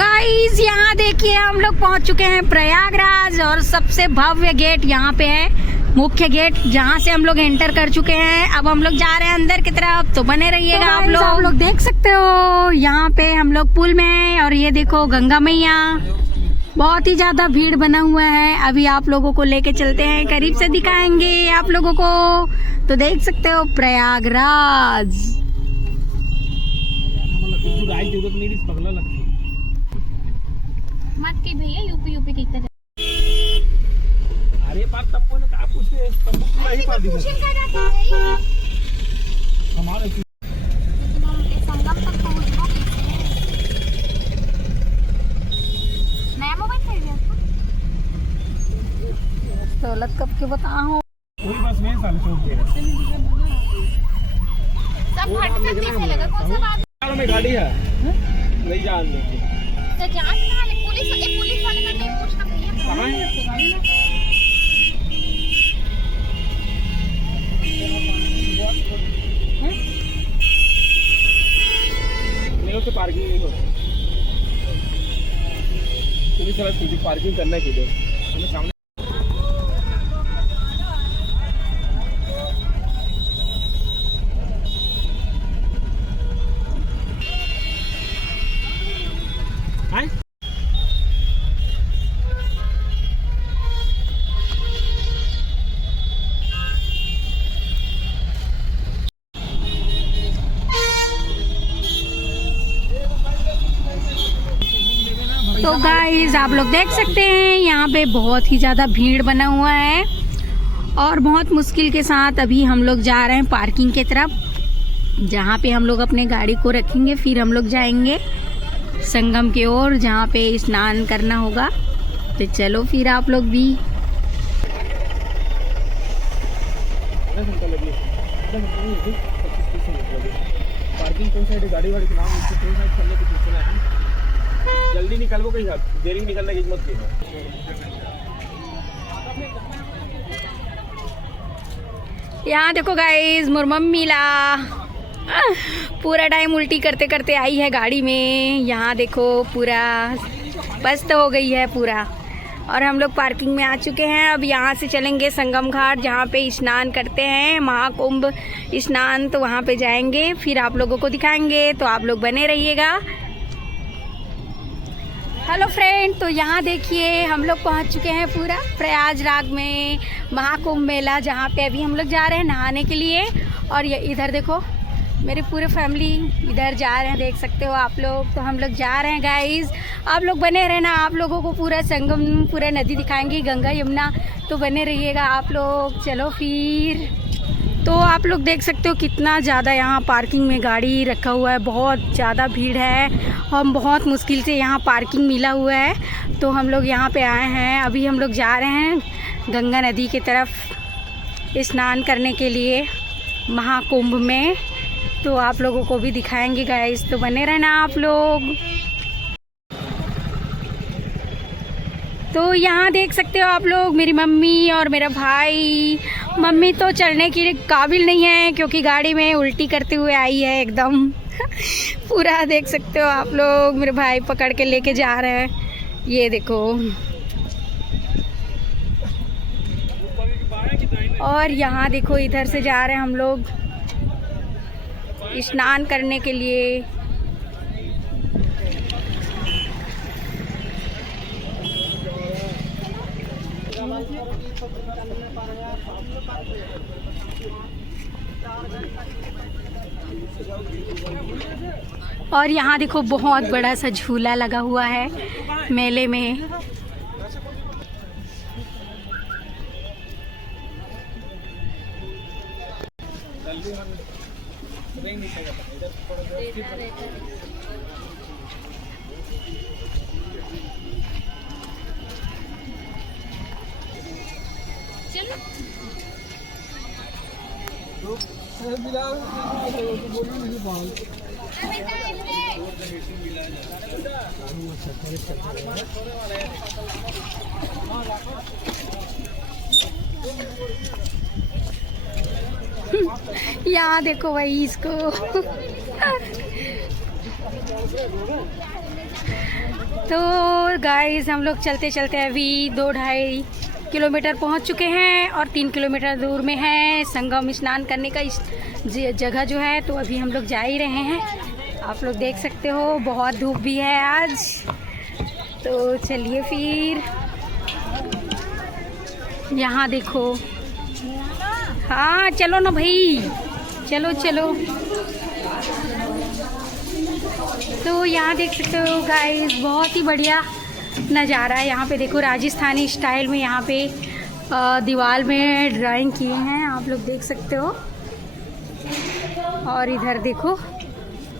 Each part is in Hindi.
गाइस यहाँ देखिए हम लोग पहुँच चुके हैं प्रयागराज और सबसे भव्य गेट यहाँ पे है, मुख्य गेट जहाँ से हम लोग एंटर कर चुके हैं। अब हम लोग जा रहे हैं अंदर की तरफ, तो बने रहिएगा। तो आप लोग देख सकते हो यहाँ पे हम लोग पुल में हैं और ये देखो गंगा मैया, बहुत ही ज्यादा भीड़ बना हुआ है। अभी आप लोगों को लेके चलते हैं, करीब से दिखाएंगे आप लोगों को। तो देख सकते हो प्रयागराज। मत के भैया यूपी की तरह। अरे बात तब कोई का पूछे तब पूरा ही पाल दिखा हमारे संगम तक पहुंच गए। नया मोबाइल खरीदा दौलत कब के बताओ, कोई बस में साल चौक दे रहा सब फटका कैसे लगा? कौन सा बात में गाड़ी है नहीं जान दे तो जांच करा ले। पुलिस वाले का नहीं पूछना भैया कहां है मेरे से पार्किंग नहीं होती। पुलिस वाला सीधी पार्किंग करने के लिए हमें सामने तो गाइस आप लोग देख सकते हैं यहाँ पे बहुत ही ज़्यादा भीड़ बना हुआ है और बहुत मुश्किल के साथ अभी हम लोग जा रहे हैं पार्किंग की तरफ, जहाँ पे हम लोग अपने गाड़ी को रखेंगे। फिर हम लोग जाएंगे संगम की ओर जहाँ पे स्नान करना होगा। तो चलो फिर आप लोग भी। पार्किंग कौन साइड है? गाड़ी वाड़ी के नाम कौन साइड करने की पूछना है। जल्दी निकलबो कहीं साहब, देरी निकलने की हिम्मत की। यहाँ देखो गाइस मोर मम्मी ला पूरा टाइम उल्टी करते करते आई है गाड़ी में। यहाँ देखो पूरा पस्त हो गई है पूरा। और हम लोग पार्किंग में आ चुके हैं। अब यहाँ से चलेंगे संगम घाट जहाँ पे स्नान करते हैं, महाकुंभ स्नान। तो वहाँ पे जाएंगे, फिर आप लोगों को दिखाएंगे। तो आप लोग बने रहिएगा। हेलो फ्रेंड, तो यहाँ देखिए हम लोग पहुँच चुके हैं पूरा प्रयागराज में महाकुंभ मेला, जहाँ पे अभी हम लोग जा रहे हैं नहाने के लिए। और ये इधर देखो मेरी पूरे फैमिली इधर जा रहे हैं, देख सकते हो आप लोग। तो हम लोग जा रहे हैं गाइस, आप लोग बने रहना। आप लोगों को पूरा संगम, पूरा नदी दिखाएंगे, गंगा यमुना। तो बने रहिएगा आप लोग। चलो फिर। तो आप लोग देख सकते हो कितना ज़्यादा यहाँ पार्किंग में गाड़ी रखा हुआ है, बहुत ज़्यादा भीड़ है। हम बहुत मुश्किल से यहाँ पार्किंग मिला हुआ है, तो हम लोग यहाँ पे आए हैं। अभी हम लोग जा रहे हैं गंगा नदी की तरफ स्नान करने के लिए महाकुंभ में। तो आप लोगों को भी दिखाएंगे गाइस, तो बने रहना आप लोग। तो यहाँ देख सकते हो आप लोग मेरी मम्मी और मेरा भाई। मम्मी तो चढ़ने के काबिल नहीं है क्योंकि गाड़ी में उल्टी करते हुए आई है एकदम पूरा देख सकते हो आप लोग। मेरे भाई पकड़ के लेके जा रहे हैं, ये देखो। और यहाँ देखो इधर से जा रहे हैं हम लोग स्नान करने के लिए। और यहाँ देखो बहुत बड़ा सा झूला लगा हुआ है मेले में। यहाँ देखो भाई इसको तो गाइस हम लोग चलते चलते अभी 2-2.5 किलोमीटर पहुंच चुके हैं और 3 किलोमीटर दूर में है संगम स्नान करने का जगह जो है। तो अभी हम लोग जा ही रहे हैं, आप लोग देख सकते हो बहुत धूप भी है आज। तो चलिए फिर, यहाँ देखो। हाँ चलो ना भाई, चलो चलो। तो यहाँ देख सकते हो गाइस बहुत ही बढ़िया नज़ारा है। यहाँ पे देखो राजस्थानी स्टाइल में यहाँ पे दीवार में ड्राइंग किए हैं, आप लोग देख सकते हो। और इधर देखो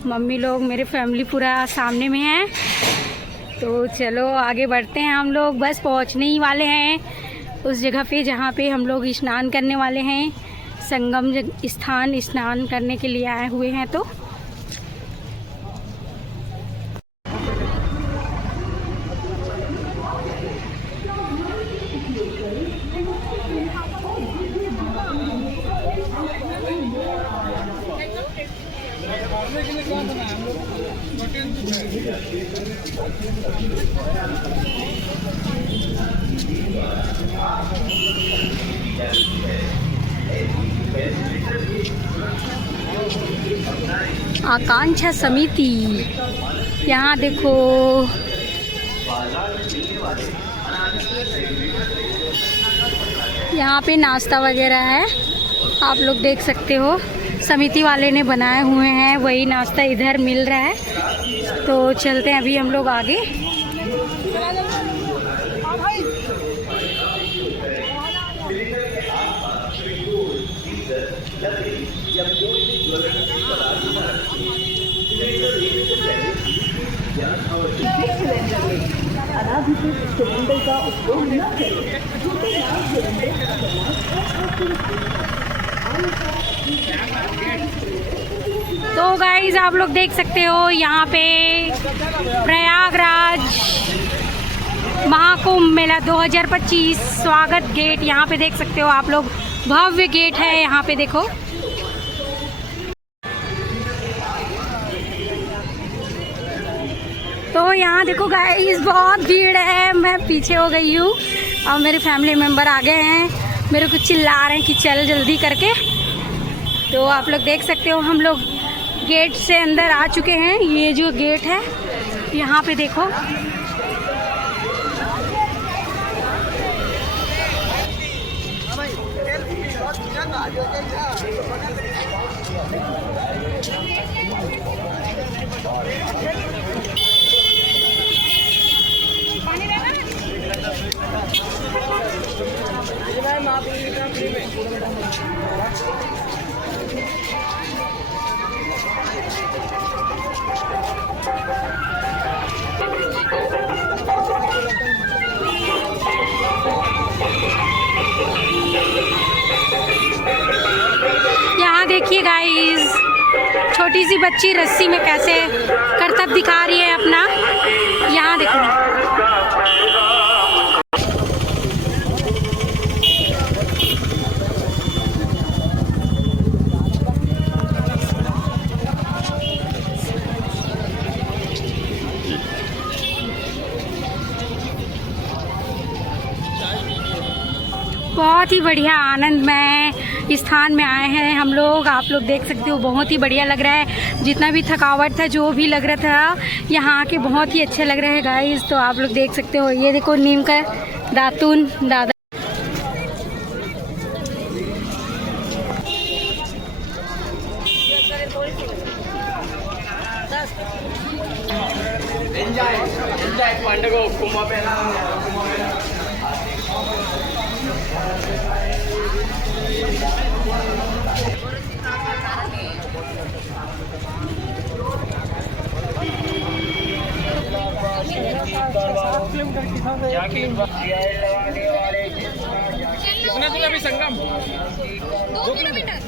मम्मी लोग, मेरे फैमिली पूरा सामने में है। तो चलो आगे बढ़ते हैं, हम लोग बस पहुँचने ही वाले हैं उस जगह पे जहाँ पे हम लोग स्नान करने वाले हैं। संगम स्थान स्नान करने के लिए आए हुए हैं। तो आकांक्षा समिति, यहाँ देखो यहाँ पे नाश्ता वगैरह है, आप लोग देख सकते हो। समिति वाले ने बनाए हुए हैं, वही नाश्ता इधर मिल रहा है। तो चलते हैं अभी हम लोग आगे। तो गाइज आप लोग देख सकते हो यहाँ पे प्रयागराज महाकुंभ मेला 2025 स्वागत गेट, यहाँ पे देख सकते हो आप लोग, भव्य गेट है यहाँ पे देखो। तो यहाँ देखो गाइस बहुत भीड़ है, मैं पीछे हो गई हूँ और मेरे फैमिली मेम्बर आ गए हैं, मेरे को चिल्ला रहे हैं कि चल जल्दी करके। तो आप लोग देख सकते हो हम लोग गेट से अंदर आ चुके हैं। ये जो गेट है यहाँ पे देखो, यहाँ देखिए गाइस छोटी सी बच्ची रस्सी में कैसे करतब दिखा रही है अपना, यहाँ देखो। बहुत ही बढ़िया आनंदमय स्थान में आए हैं हम लोग, आप लोग देख सकते हो बहुत ही बढ़िया लग रहा है। जितना भी थकावट था, जो भी लग रहा था, यहाँ आके बहुत ही अच्छा लग रहा है गाइस। तो आप लोग देख सकते हो, ये देखो नीम का दातुन दादा। कितना दूर अभी संगम? 2 किलोमीटर।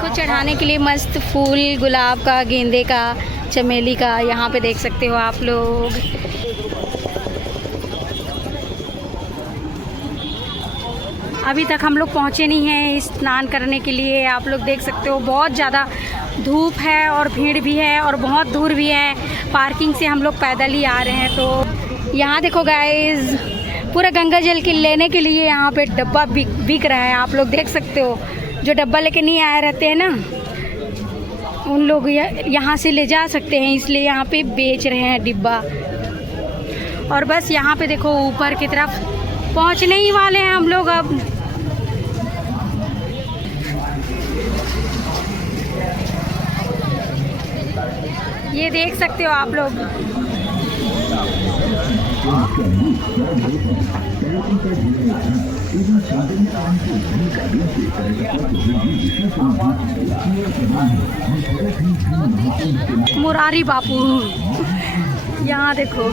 को चढ़ाने के लिए मस्त फूल, गुलाब का, गेंदे का, चमेली का, यहाँ पे देख सकते हो आप लोग। अभी तक हम लोग पहुँचे नहीं हैं स्नान करने के लिए, आप लोग देख सकते हो बहुत ज़्यादा धूप है और भीड़ भी है और बहुत दूर भी है। पार्किंग से हम लोग पैदल ही आ रहे हैं। तो यहाँ देखो गाइस, पूरा गंगा जल के लेने के लिए यहाँ पे डब्बा बिक रहा है। आप लोग देख सकते हो, जो डब्बा लेके नहीं आए रहते हैं ना, उन लोग यहाँ से ले जा सकते हैं, इसलिए यहाँ पे बेच रहे हैं डिब्बा। और बस यहाँ पे देखो ऊपर की तरफ पहुँचने ही वाले हैं हम लोग अब। ये देख सकते हो आप लोग। मुरारी बापू, यहाँ देखो।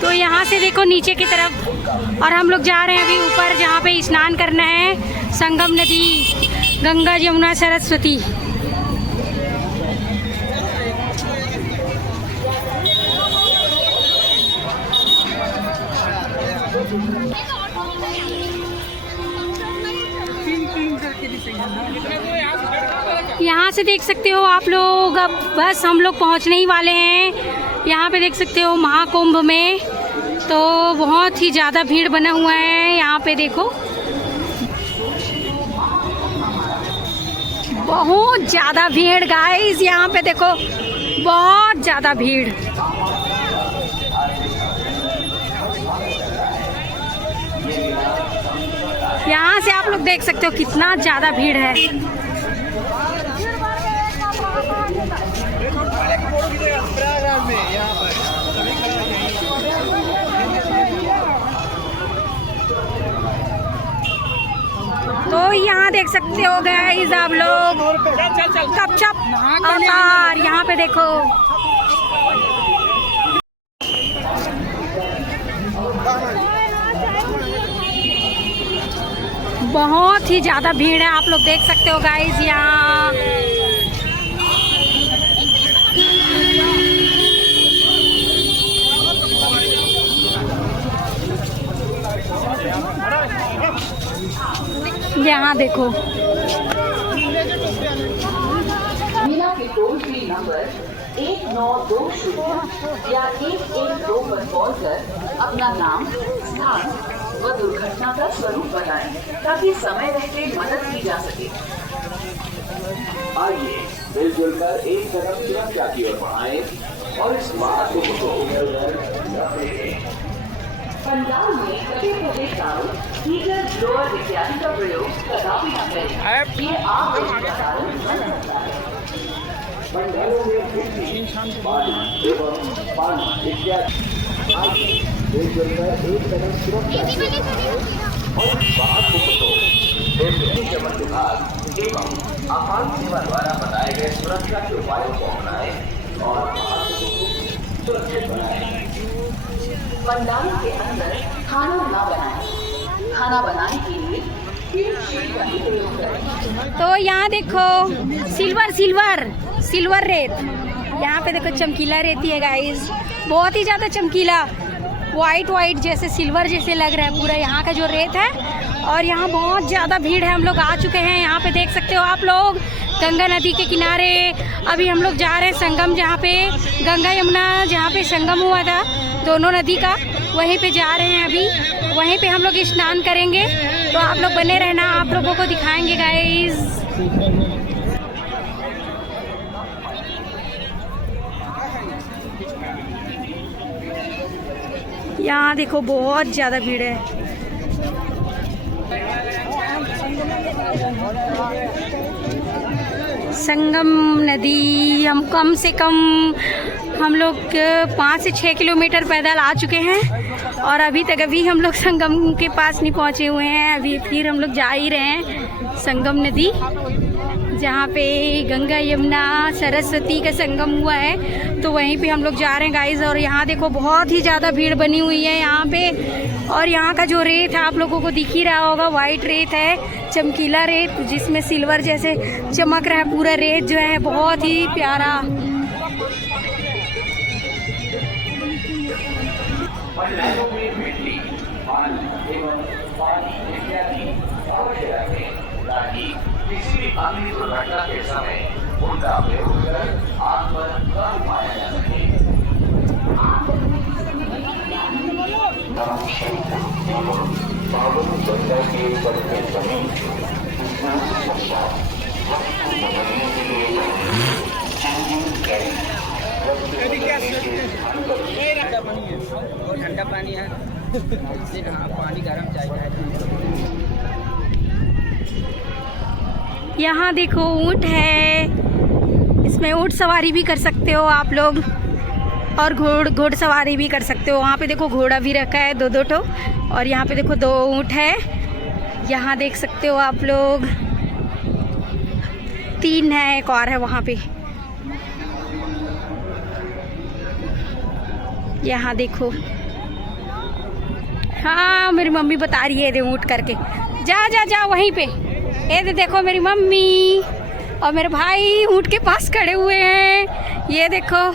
तो यहाँ से देखो नीचे की तरफ, और हम लोग जा रहे हैं अभी ऊपर, जहाँ पे स्नान करना है। संगम नदी, गंगा यमुना सरस्वती। यहाँ से देख सकते हो आप लोग, अब बस हम लोग पहुँचने ही वाले हैं। यहाँ पे देख सकते हो महाकुंभ में तो बहुत ही ज़्यादा भीड़ बना हुआ है। यहाँ पे देखो बहुत ज़्यादा भीड़ गाइस, यहाँ पे देखो बहुत ज़्यादा भीड़। यहाँ से आप लोग देख सकते हो कितना ज़्यादा भीड़ है। तो यहाँ देख सकते हो गाइस आप लोग, कपचप अवतार। यहाँ पे देखो बहुत ही ज़्यादा भीड़ है, आप लोग देख सकते हो गाइस यहाँ। यहाँ देखो मीना के टोल फ्री नंबर 1920 या 112 पर कॉल कर अपना नाम, स्थान व दुर्घटना का स्वरूप बताएं ताकि समय रहते मदद की जा सके। आइए मिलजुल कर एक कदम सुरक्षा की ओर बढ़ाएं और इस महाकुंभ को पंजाब में कटे फटे तारों, हीटर, ब्लोअर इत्यादि का प्रयोग कदापि न करें। ये आग का कारण बन सकता है। पंडालों में मिट्टी, पानी एवं पानी इत्यादि। आइए मिलजुल कर एक कदम सुरक्षा की ओर बढ़ाएं और इस महाकुंभ को अग्निशमन विभाग एवं आपात सेवा द्वारा बताए गए सुरक्षा के उपायों को अपनाएं और महाकुंभ को सुरक्षित बनाएं। पंडाल के अंदर खाना न बनाएं। खाना बनाने के लिए टिन शीट का उपयोग करें। तो यहाँ देखो सिल्वर रेत, यहाँ पे देखो चमकीला रेती है गाइस, बहुत ही ज़्यादा चमकीला, वाइट जैसे सिल्वर जैसे लग रहा है पूरा यहाँ का जो रेत है। और यहाँ बहुत ज़्यादा भीड़ है, हम लोग आ चुके हैं। यहाँ पे देख सकते हो आप लोग गंगा नदी के किनारे। अभी हम लोग जा रहे हैं संगम, जहाँ पे गंगा यमुना जहाँ पे संगम हुआ था दोनों नदी का, वहीं पे जा रहे हैं अभी। वहीं पे हम लोग स्नान करेंगे। तो आप लोग बने रहना, आप लोगों को दिखाएंगे गाइस। यहाँ देखो बहुत ज़्यादा भीड़ है। संगम नदी हम कम से कम हम लोग 5 से 6 किलोमीटर पैदल आ चुके हैं और अभी तक हम लोग संगम के पास नहीं पहुँचे हुए हैं। अभी फिर हम लोग जा ही रहे हैं संगम नदी, जहाँ पे गंगा यमुना सरस्वती का संगम हुआ है, तो वहीं पे हम लोग जा रहे हैं गाइस। और यहाँ देखो बहुत ही ज़्यादा भीड़ बनी हुई है यहाँ पे। और यहाँ का जो रेत है आप लोगों को दिख ही रहा होगा, वाइट रेत है, चमकीला रेत जिसमें सिल्वर जैसे चमक रहा है पूरा रेत जो है, बहुत ही प्यारा। महिलाओं में बिजली, पानी एवं पानी इत्यादि अवश्य रखें ताकि किसी भी अन्य दुर्घटना के समय उनका प्रयोग कर आग पर काबू पाया जा सके। पावन गंगा के बढ़ते समय और ठंडा पानी है इससे पानी गर्म चाहिए। यहाँ देखो ऊँट है, इसमें ऊँट सवारी भी कर सकते हो आप लोग और घोड़सवारी भी कर सकते हो। वहाँ पे देखो घोड़ा भी रखा है दो ठो, और यहाँ पे देखो 2 ऊँट है। यहाँ देख सकते हो आप लोग 3 है, एक और है वहाँ पे। यहाँ देखो, हाँ मेरी मम्मी बता रही है दे ऊँट करके, जा जा जा वहीं पे। ये देखो मेरी मम्मी और मेरे भाई ऊँट के पास खड़े हुए हैं। ये देखो,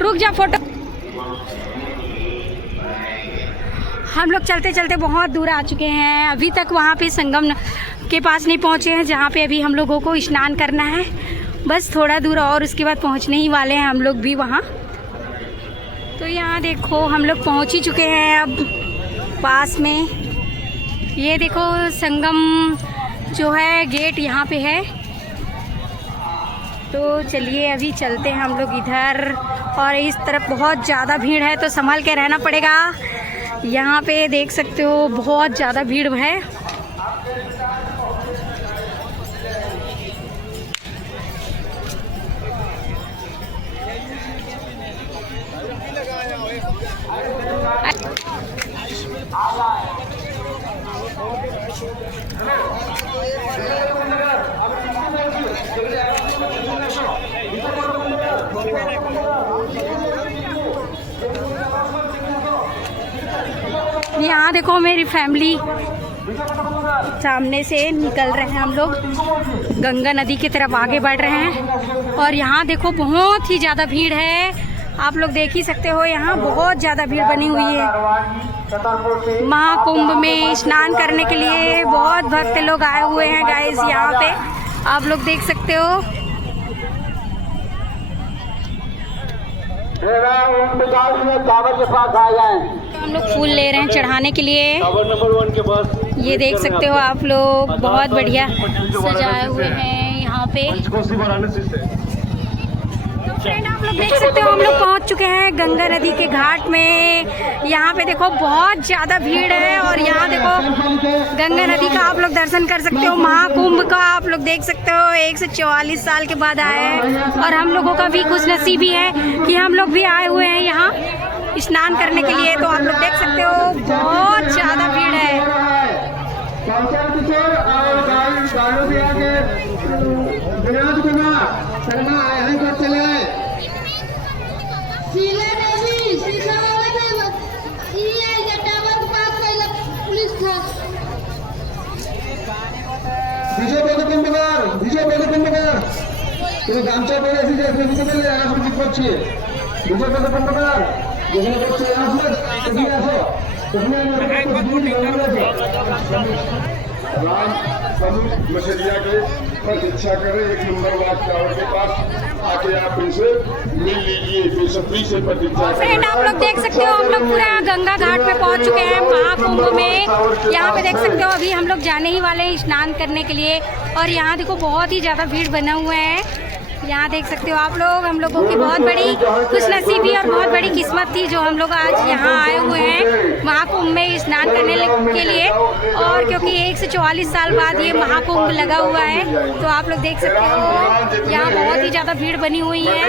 रुक जा फोटो। हम लोग चलते चलते बहुत दूर आ चुके हैं, अभी तक वहाँ पे संगम के पास नहीं पहुँचे हैं जहाँ पे अभी हम लोगों को स्नान करना है। बस थोड़ा दूर और उसके बाद पहुँचने ही वाले हैं हम लोग भी वहाँ। तो यहाँ देखो हम लोग पहुँच ही चुके हैं अब पास में। ये देखो संगम जो है गेट यहाँ पे है। तो चलिए अभी चलते हैं हम लोग इधर, और इस तरफ बहुत ज़्यादा भीड़ है तो संभल के रहना पड़ेगा। यहाँ पे देख सकते हो बहुत ज़्यादा भीड़ है। यहाँ देखो मेरी फैमिली सामने से निकल रहे हैं, हम लोग गंगा नदी की तरफ आगे बढ़ रहे हैं। और यहाँ देखो बहुत ही ज़्यादा भीड़ है, आप लोग देख ही सकते हो। यहाँ बहुत ज़्यादा भीड़ बनी हुई है। महाकुंभ में स्नान करने के लिए बहुत भक्त लोग आए हुए हैं गाइस, यहाँ पे आप लोग देख सकते हो। टावर के पास आ जाएं। हम लोग फूल ले रहे हैं चढ़ाने के लिए। टावर नंबर 1 के पास ये देख सकते हो आप लोग, बहुत बढ़िया सजाए हुए हैं यहाँ पे। पंचकोसी वाराणसी से। तो फ्रेंड आप लोग देख सकते हो हम लोग पहुँच चुके हैं गंगा नदी के घाट में। यहाँ पे देखो बहुत ज़्यादा भीड़ है, और यहाँ देखो गंगा नदी का आप लोग दर्शन कर सकते हो। महाकुंभ का आप लोग देख सकते हो 144 साल के बाद आए हैं, और हम लोगों का भी खुशनसीबी है कि हम लोग भी आए हुए हैं यहाँ स्नान करने के लिए। तो आप लोग देख सकते हो बहुत ज़्यादा भीड़ है। তুমি গামছা পরে এসে বুঝতে পারলে এখন কি করছি বুঝতে পারলে কম্পাউন্ডার যেখানে করছে আসলে এদিকে আসো राम सभी मछलिया के प्रतीक्षा करें। 1 नंबर वार्ड टावर के पास आके आप इनसे मिल लीजिए, बेसब्री से प्रतीक्षा करें। फ्रेंड आप लोग देख सकते हो हम लोग पूरा गंगा घाट पे पहुंच चुके हैं महाकुंभ में। यहाँ पे देख सकते हो अभी हम लोग जाने ही वाले हैं स्नान करने के लिए, और यहाँ देखो बहुत ही ज़्यादा भीड़ बना हुआ है। यहाँ देख सकते हो आप लोग, हम लोगों की बहुत बड़ी खुशनसीबी और बहुत बड़ी किस्मत थी जो हम लोग आज यहाँ आए हुए हैं महाकुंभ में स्नान करने के लिए। और क्योंकि 144 साल बाद ये महाकुंभ लगा हुआ है, तो आप लोग देख सकते हो यहाँ बहुत ही ज़्यादा भीड़ बनी हुई है,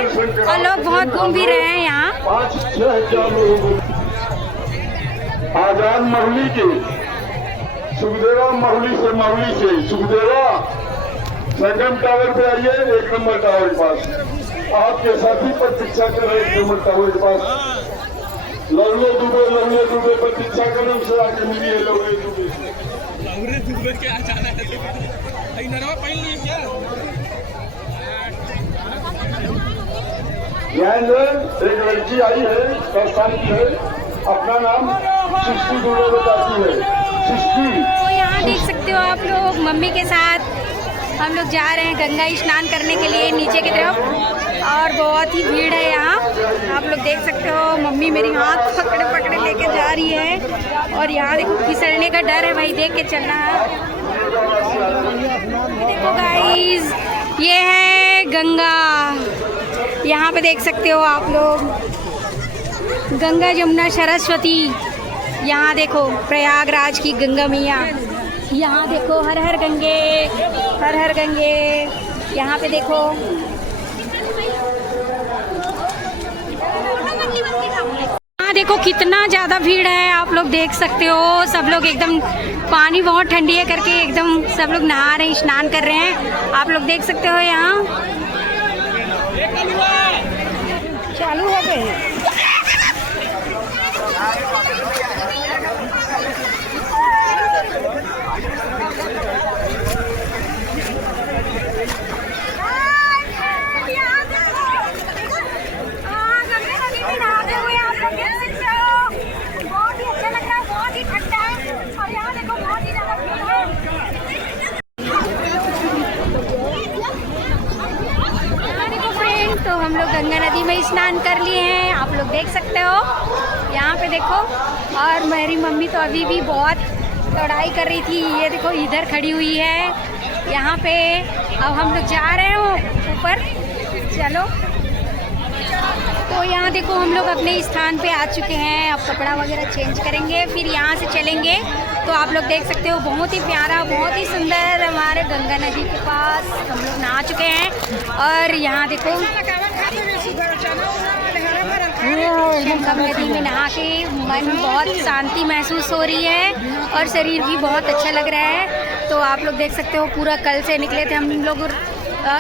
और लोग बहुत घूम भी रहे हैं यहाँ। आजाद महुली के सुखदेवा महुली से सुखदेवा संगम टावर पे आइए, 1 नंबर टावर के पास आपके साथी प्रतीक्षा कर रहे 1 नंबर टावर के पास। लवले दुबे प्रतीक्षा करें, उनसे आके मिलिए। लवले दुबे क्या जाना है ध्यान दें, एक लड़की आई है 10 साल की है, अपना नाम सृष्टि दुबे बताती है। सृष्टि तो यहाँ देख सकते हो आप लोग मम्मी के साथ हम लोग जा रहे हैं गंगा स्नान करने के लिए नीचे की तरफ, और बहुत ही भीड़ है यहाँ। आप लोग देख सकते हो मम्मी मेरी हाथ पकड़े पकड़े लेके जा रही है, और यहाँ देखो फिसलने का डर है भाई, देख के चलना है। देखो गाइस, ये है गंगा, यहाँ पे देख सकते हो आप लोग गंगा जमुना सरस्वती। यहाँ देखो प्रयागराज की गंगा मैया, यहाँ देखो हर हर गंगे, हर हर गंगे। यहाँ पे देखो यहाँ देखो कितना ज़्यादा भीड़ है, आप लोग देख सकते हो। सब लोग एकदम पानी बहुत ठंडी है करके एकदम सब लोग नहा रहे हैं, स्नान कर रहे हैं। आप लोग देख सकते हो यहाँ चालू हो गए। तो हम लोग गंगा नदी में स्नान कर लिए हैं, आप लोग देख सकते हो यहाँ पे देखो। और मेरी मम्मी तो अभी भी बहुत दौड़ाई कर रही थी, ये देखो इधर खड़ी हुई है यहाँ पे। अब हम लोग जा रहे हैं ऊपर, चलो। तो यहाँ देखो हम लोग अपने स्थान पे आ चुके हैं, अब कपड़ा वगैरह चेंज करेंगे, फिर यहाँ से चलेंगे। तो आप लोग देख सकते हो बहुत ही प्यारा, बहुत ही सुंदर हमारे गंगा नदी के पास हम लोग नहा चुके हैं। और यहाँ देखो गंगा नदी में नहा के मन बहुत शांति महसूस हो रही है, और शरीर भी बहुत अच्छा लग रहा है। तो आप लोग देख सकते हो पूरा कल से निकले थे हम लोग,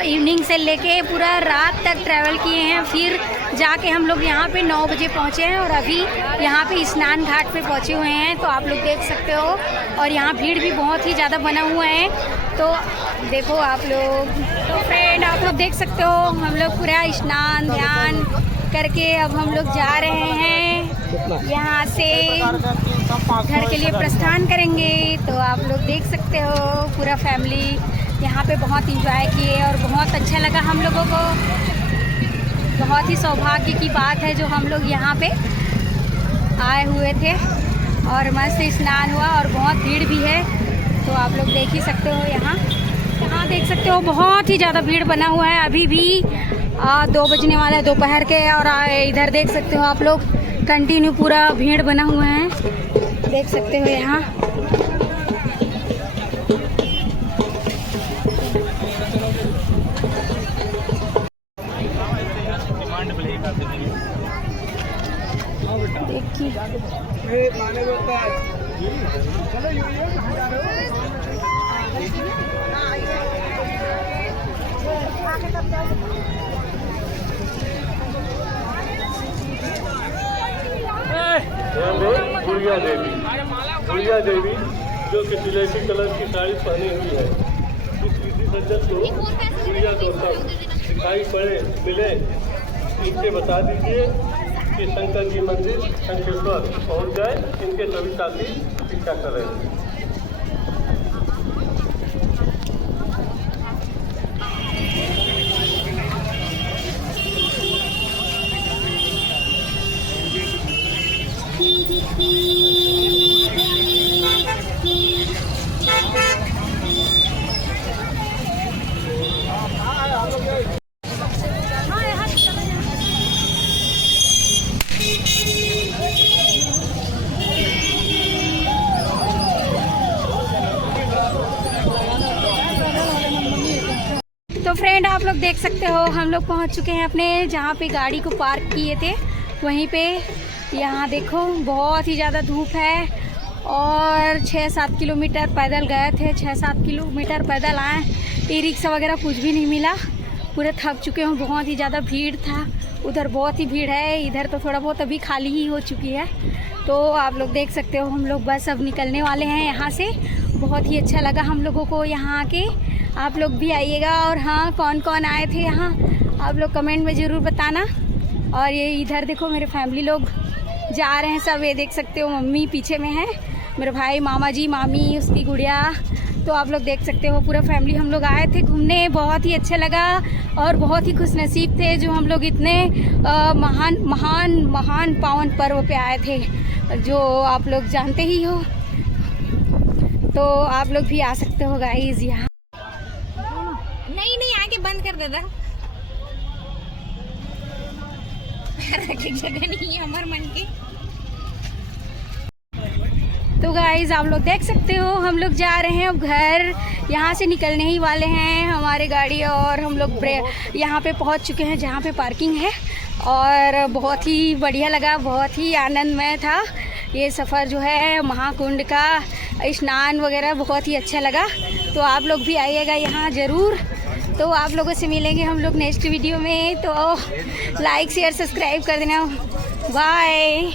इवनिंग से लेके पूरा रात तक ट्रैवल किए हैं, फिर जाके हम लोग यहाँ पे 9 बजे पहुँचे हैं, और अभी यहाँ पे स्नान घाट पे पहुँचे हुए हैं। तो आप लोग देख सकते हो, और यहाँ भीड़ भी बहुत ही ज़्यादा बना हुआ है। तो देखो आप लोग, तो फ्रेंड आप लोग देख सकते हो हम लोग पूरा स्नान ध्यान करके अब हम लोग जा रहे हैं यहाँ से घर के लिए प्रस्थान करेंगे। तो आप लोग देख सकते हो पूरा फैमिली यहाँ पे बहुत इंजॉय किए, और बहुत अच्छा लगा हम लोगों को। बहुत ही सौभाग्य की बात है जो हम लोग यहाँ पे आए हुए थे, और मस्त स्नान हुआ, और बहुत भीड़ भी है। तो आप लोग देख ही सकते हो यहाँ देख सकते हो बहुत ही ज़्यादा भीड़ बना हुआ है। अभी भी 2 बजने वाला है दोपहर के, और इधर देख सकते हो आप लोग कंटिन्यू पूरा भीड़ बना हुआ है, देख सकते हो यहाँ। देखिए गुड़िया देवी जो कि सिलेटी कलर की साड़ी पहनी हुई है, इस विधि सज्जन को गुड़िया गौतम दिखाई पड़े मिले, इनसे बता दीजिए कि शंकर जी मंदिर शंकेश्वर पहुंच जाए, इनके सभी साथी पीछा करें। तो फ्रेंड आप लोग देख सकते हो हम लोग पहुंच चुके हैं अपने जहां पे गाड़ी को पार्क किए थे वहीं पे। यहाँ देखो बहुत ही ज़्यादा धूप है, और 6-7 किलोमीटर पैदल गए थे, 6-7 किलोमीटर पैदल आए, ई रिक्शा वगैरह कुछ भी नहीं मिला, पूरे थक चुके हैं। बहुत ही ज़्यादा भीड़ था, उधर बहुत ही भीड़ है, इधर तो थोड़ा बहुत अभी खाली ही हो चुकी है। तो आप लोग देख सकते हो हम लोग बस अब निकलने वाले हैं यहाँ से। बहुत ही अच्छा लगा हम लोगों को यहाँ आके, आप लोग भी आइएगा। और हाँ, कौन कौन आए थे यहाँ आप लोग कमेंट में ज़रूर बताना। और ये इधर देखो मेरे फैमिली लोग जा रहे हैं सब। ये देख सकते हो मम्मी पीछे में है, मेरे भाई, मामा जी, मामी, उसकी गुड़िया। तो आप लोग देख सकते हो पूरा फैमिली हम लोग आए थे घूमने। बहुत ही अच्छा लगा और बहुत ही खुशनसीब थे जो हम लोग इतने महान पावन पर्व पे आए थे, जो आप लोग जानते ही हो। तो आप लोग भी आ सकते हो गाइस यहाँ। नहीं नहीं आगे बंद कर देता की जगह नहीं है हमारे मन की। तो गाइस आप लोग देख सकते हो हम लोग जा रहे हैं अब घर। यहाँ से निकलने ही वाले हैं हमारे गाड़ी और हम लोग यहाँ पे पहुँच चुके हैं जहाँ पे पार्किंग है। और बहुत ही बढ़िया लगा, बहुत ही आनंदमय था ये सफ़र जो है। महाकुंड का स्नान वगैरह बहुत ही अच्छा लगा। तो आप लोग भी आइएगा यहाँ ज़रूर। तो आप लोगों से मिलेंगे हम लोग नेक्स्ट वीडियो में। तो लाइक शेयर सब्सक्राइब कर देना। बाय।